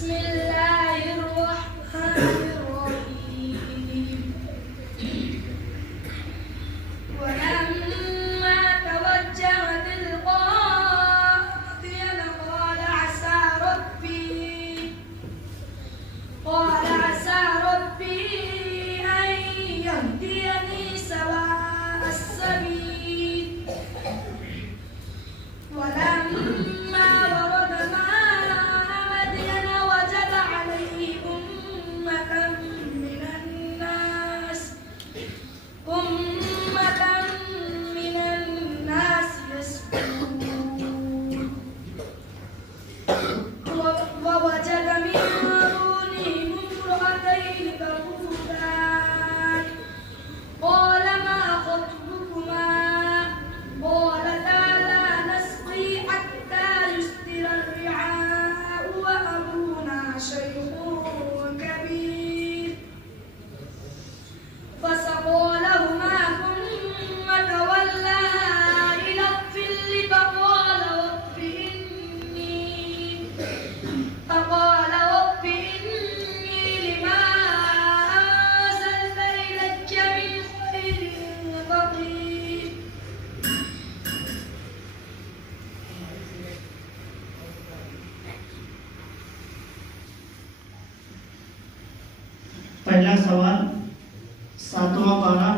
بسم الله الرحمن الرحيم ولما توجه تلقاء مدين قال عسى ربي أن يهديني سواء السبيل ولما ورد ماء مدين وجد عليه أمة من الناس يسقون ووجد من دونهم امرأتين تذودان قال ما خطبكما قالتا لا نسقي حتى يصدر الرعاء وأبونا شيخ كبير فسقى لهما ثم تولى إلى الظل فقال رب إني لما أنزلت إلي من خير فقير पहला सवाल 7वां पारा